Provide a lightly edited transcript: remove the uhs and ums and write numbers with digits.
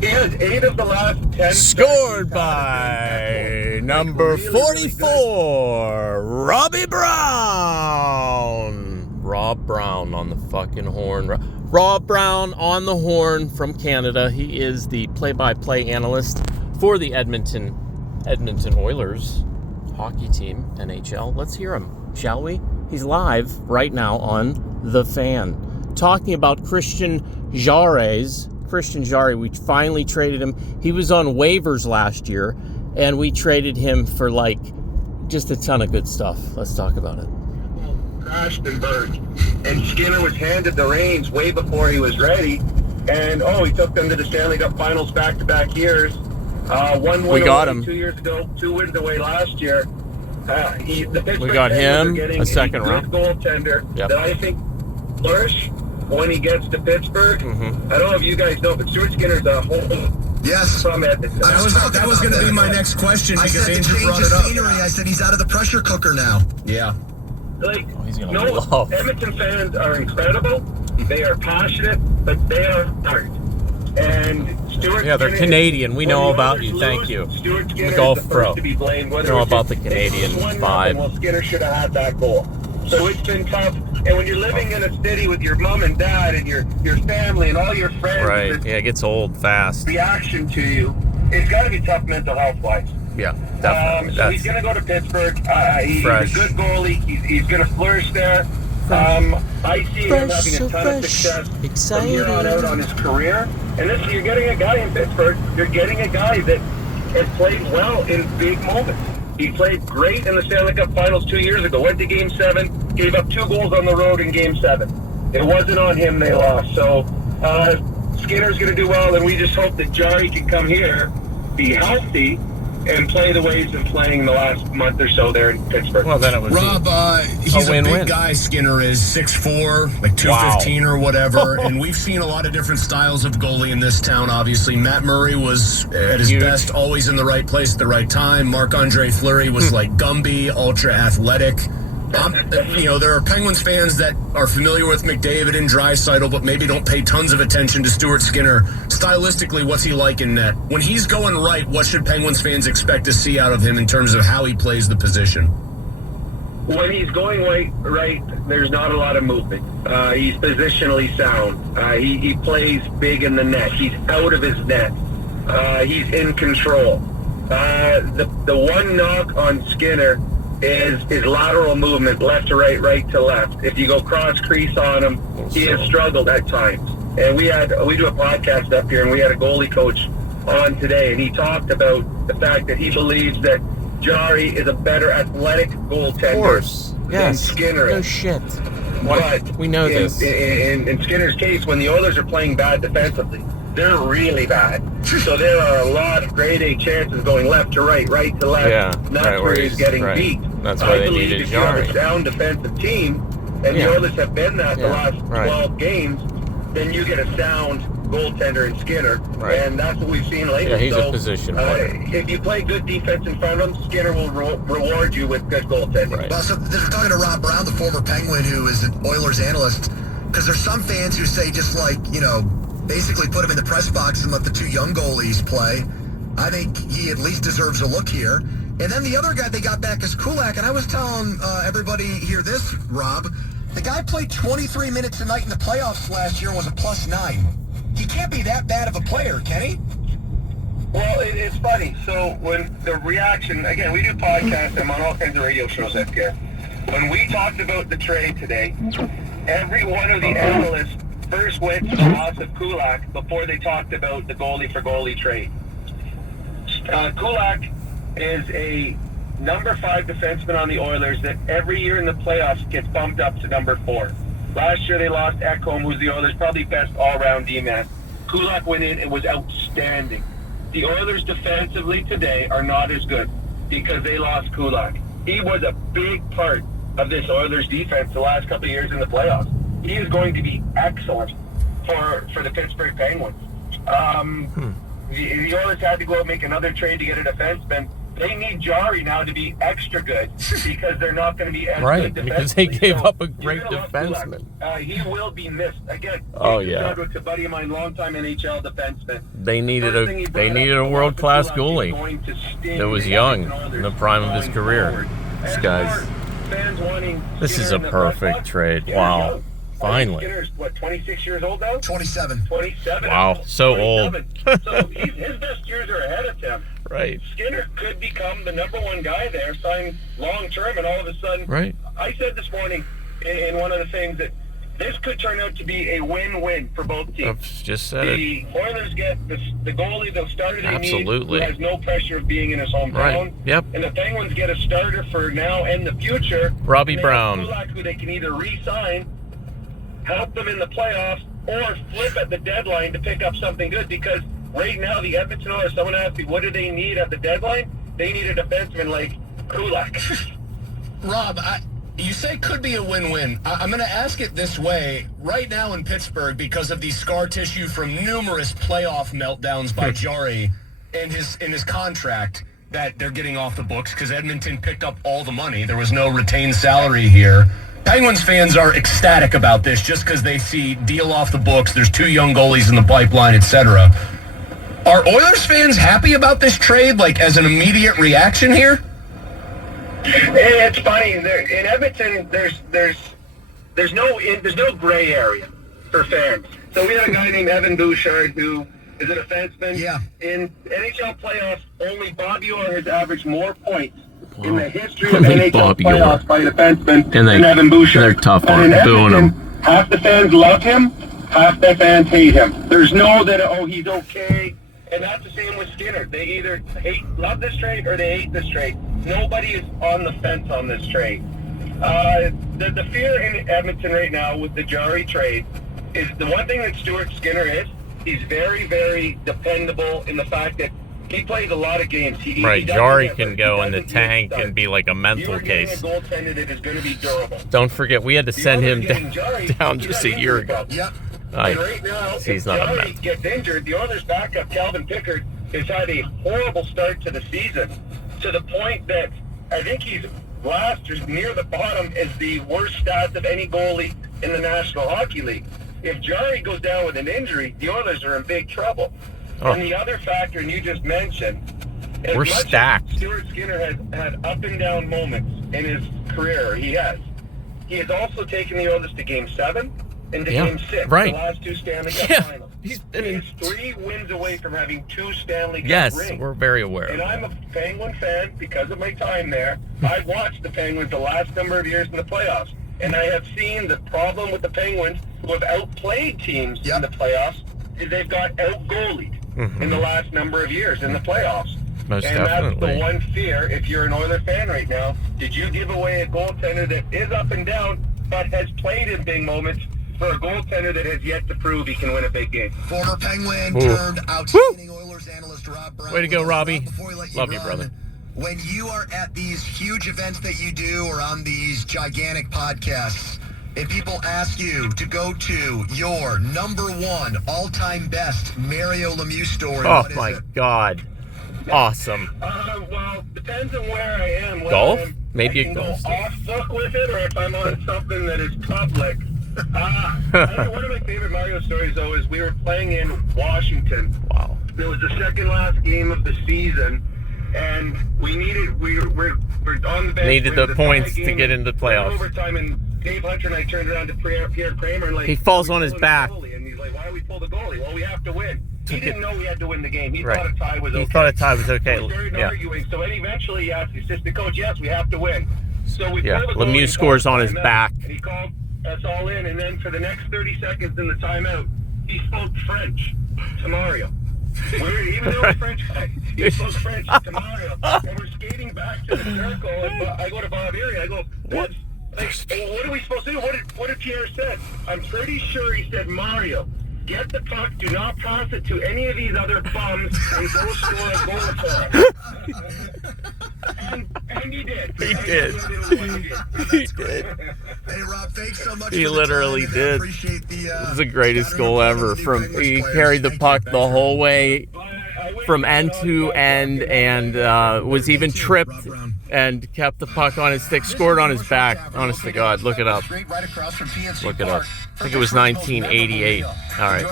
He has 8 of the last 10. Scored by number 44, Robbie Brown. Rob Brown on the fucking horn. Rob Brown on the horn from Canada. He is the play-by-play analyst for the Edmonton Oilers hockey team, NHL. Let's hear him, shall we? He's live right now on The Fan, talking about Christian Jarry, we finally traded him. He was on waivers last year, and we traded him for, like, just a ton of good stuff. Let's talk about it. Crashed and burned, and Skinner was handed the reins way before he was ready, and he took them to the Stanley Cup Finals back-to-back years. One win we got away him 2 years ago, 2 wins away last year. We got him a second round goaltender that I think flourish when he gets to Pittsburgh. Mm-hmm. I don't know if you guys know, but Stuart Skinner's a home. Yes. From Edmonton. That was going to be my next question because Andrew brought it up. I said he's out of the pressure cooker now. Yeah. Edmonton fans are incredible. They are passionate, but they are hard. And Stuart they're Skinner, Canadian. We know about you. Thank you. Stuart Skinner the golf is the pro. first to be blamed. We know about the Canadian vibe. Well, Skinner should have had that goal. So it's been tough. And when you're living in a city with your mom and dad and your family and all your friends, right? Yeah, it gets old fast. Reaction to you, it's got to be tough mental health wise. Yeah, definitely. So he's going to go to Pittsburgh. He's a good goalie. He's going to flourish there. I see him having a ton of success from here on out on his career. And listen, you're getting a guy in Pittsburgh. You're getting a guy that has played well in big moments. He played great in the Stanley Cup Finals 2 years ago. Went to Game 7, gave up 2 goals on the road in Game 7. It wasn't on him they lost. So Skinner's going to do well, and we just hope that Jarry can come here, be healthy, and play the way he's been playing the last month or so there in Pittsburgh. Well, then it would Rob, he's a big guy. Skinner is 6'4", like 215 or whatever. And we've seen a lot of different styles of goalie in this town, obviously. Matt Murray was at his best, always in the right place at the right time. Marc-Andre Fleury was like Gumby, ultra-athletic. There are Penguins fans that are familiar with McDavid and Draisaitl, but maybe don't pay tons of attention to Stuart Skinner. Stylistically, what's he like in net? When he's going right, what should Penguins fans expect to see out of him in terms of how he plays the position? When he's going right, there's not a lot of movement. He's positionally sound. He plays big in the net. He's out of his net. He's in control. The one knock on Skinner is his lateral movement, left to right, right to left. If you go cross crease on him, he has struggled at times. And we do a podcast up here, and we had a goalie coach on today, and he talked about the fact that he believes that Jarry is a better athletic goaltender than Skinner is. No shit. But we know this. In Skinner's case, when the Oilers are playing bad defensively, they're really bad. So there are a lot of grade A chances going left to right, right to left. Yeah, and that's where he's getting beat. That's why they needed if you have Jarry. a sound defensive team, and the Oilers have been that the last 12 games, then you get a sound goaltender in Skinner. Right. And that's what we've seen lately. Yeah, he's a position player. If you play good defense in front of him, Skinner will reward you with good goaltending. Right. Well, so they're talking to Rob Brown, the former Penguin, who is an Oilers analyst, because there's some fans who say just like, basically put him in the press box and let the 2 young goalies play. I think he at least deserves a look here. And then the other guy they got back is Kulak, and I was telling everybody here this, Rob, the guy played 23 minutes a night in the playoffs last year and was a +9. He can't be that bad of a player, can he? Well, it's funny. So when the reaction, again, we do podcasts, I'm on all kinds of radio shows up here. When we talked about the trade today, every one of the analysts first went to the loss of Kulak before they talked about the goalie for goalie trade. Kulak is a number 5 defenseman on the Oilers that every year in the playoffs gets bumped up to number 4. Last year they lost Ekholm, who's the Oilers' probably best all-round D-man. Kulak went in and was outstanding. The Oilers defensively today are not as good because they lost Kulak. He was a big part of this Oilers defense the last couple of years in the playoffs. He is going to be excellent for the Pittsburgh Penguins. The Oilers had to go out and make another trade to get a defenseman, They need Jari now to be extra good because they're not going to be as right, good because they gave so up a great defenseman. He will be missed. Again, yeah. a buddy of mine, longtime NHL defenseman. They needed a world-class goalie that was young in the prime of his career. This is a perfect trade. Wow. Finally. Skinner's, 26 years old now? 27. 27. Wow, so 27. old. So his best years are ahead of him. Right. Skinner could become the number one guy there, sign long-term, and all of a sudden, right. I said this morning in one of the things that this could turn out to be a win-win for both teams. I've just said the Oilers get the goalie, the starter they need, who has no pressure of being in his hometown. Right. Yep. And the Penguins get a starter for now and the future. Robbie Brown. Kulak, who they can either re-sign, help them in the playoffs, or flip at the deadline to pick up something good. Because right now, the Edmonton Oilers, someone asked me, what do they need at the deadline? They need a defenseman like Kulak. Rob, you say could be a win-win. I'm going to ask it this way. Right now in Pittsburgh, because of the scar tissue from numerous playoff meltdowns by Jari in his contract that they're getting off the books because Edmonton picked up all the money. There was no retained salary here. Penguins fans are ecstatic about this just because they see deal off the books. There's 2 young goalies in the pipeline, etc. Are Oilers fans happy about this trade, like as an immediate reaction here? It's funny. In Edmonton, there's no gray area for fans. So we have a guy named Evan Bouchard who is a defenseman. Yeah. In NHL playoffs, only Bobby Orr has averaged more points in the history of NHL playoffs by a defenseman than Evan Bouchard. They're tough and on in booing Edmonton, him. Half the fans love him, half the fans hate him. There's no that, he's okay. And that's the same with Skinner. They either love this trade or they hate this trade. Nobody is on the fence on this trade. The fear in Edmonton right now with the Jari trade is the one thing that Stuart Skinner is. He's very, very dependable in the fact that he plays a lot of games. Jari can go in the tank and be like a mental case. A goaltender that is going to be durable. Don't forget, we had to send him down just a year ago. Yep. And right now, if Jari gets injured, the Oilers' backup, Calvin Pickard, has had a horrible start to the season, to the point that I think he's last or near the bottom as the worst stats of any goalie in the National Hockey League. If Jari goes down with an injury, the Oilers are in big trouble. And the other factor, and you just mentioned, we're stacked. Stuart Skinner has had up and down moments in his career. He has also taken the Oilers to Game 7 and to Game 6, the last 2 Stanley Cup finals. He's 3 wins away from having 2 Stanley Cup rings. Yes, we're very aware. And I'm a Penguin fan because of my time there. I've watched the Penguins the last number of years in the playoffs, and I have seen the problem with the Penguins, who have outplayed teams in the playoffs, is they've got out-goalied in the last number of years in the playoffs. Most and definitely. That's the one fear, if you're an Oilers fan right now. Did you give away a goaltender that is up and down, but has played in big moments, for a goaltender that has yet to prove he can win a big game? Former Penguin turned outstanding Oilers analyst Rob Brown. Way to go, Robbie. Love you, brother. When you are at these huge events that you do or on these gigantic podcasts, and people ask you to go to your number 1 all-time best Mario Lemieux story, oh my God. Awesome. Well, depends on where I am. Golf? Maybe I can go off book with it, or if I'm on something that is public. One of my favorite Mario stories, though, is we were playing in Washington. Wow. It was the second last game of the season, and we're on the bench. Needed the points to get into the playoffs. Overtime, and Dave Hunter and I turned around to Pierre Kramer and he falls on his back. And he's like, "Why do we pull the goalie?" Well, we have to win. He didn't know we had to win the game. He right. thought a tie was okay. He thought a tie was okay. So we started arguing. So then eventually he asked the assistant coach, "Yes, we have to win." So we yeah. pull the goalie. Lemieux scores on his back. And he called us all in. And then for the next 30 seconds in the timeout, he spoke French to Mario. Even though we're French guy, he spoke French to Mario. And we're skating back to the circle. And I go to Bob Erie. I go, "What? What are we supposed to do? What did Pierre say?" I'm pretty sure he said, "Mario, get the puck, do not pass it to any of these other bums, and go score a goal for us." And he did. He did. He did. Hey, Rob, thanks so much. He literally did. This is the greatest goal ever. He carried the puck the whole way. I wish from end to end, and was even tripped and kept the puck on his stick, scored on his back. Honest to God, look it up. Look it up. I think it was 1988. All right.